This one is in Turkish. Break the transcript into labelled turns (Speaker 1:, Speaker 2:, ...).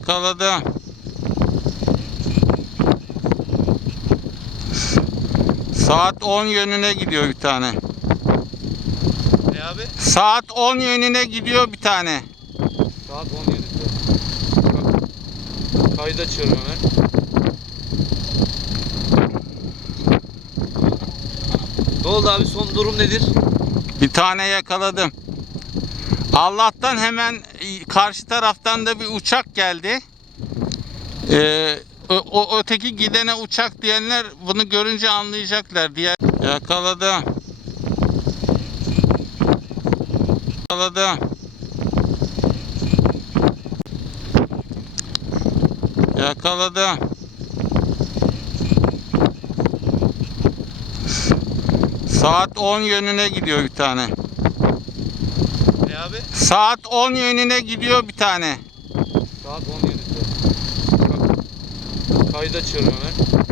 Speaker 1: Yakaladım. Saat 10 yönüne gidiyor bir tane.
Speaker 2: Ne abi?
Speaker 1: Saat 10 yönüne gidiyor bir tane.
Speaker 2: Saat 17'de. Kayıt açıyorum hemen. Ne oldu abi son durum nedir?
Speaker 1: Bir tane yakaladım. Allah'tan hemen karşı taraftan da bir uçak geldi. Ee, o, o öteki gidene uçak diyenler bunu görünce anlayacaklar diye yakaladım. Yakaladım. Yakaladım. Saat 10 yönüne gidiyor bir tane.
Speaker 2: Abi?
Speaker 1: Saat 10 yönüne gidiyor bir tane.
Speaker 2: Saat 17'de. Kayıt açıyorum hemen.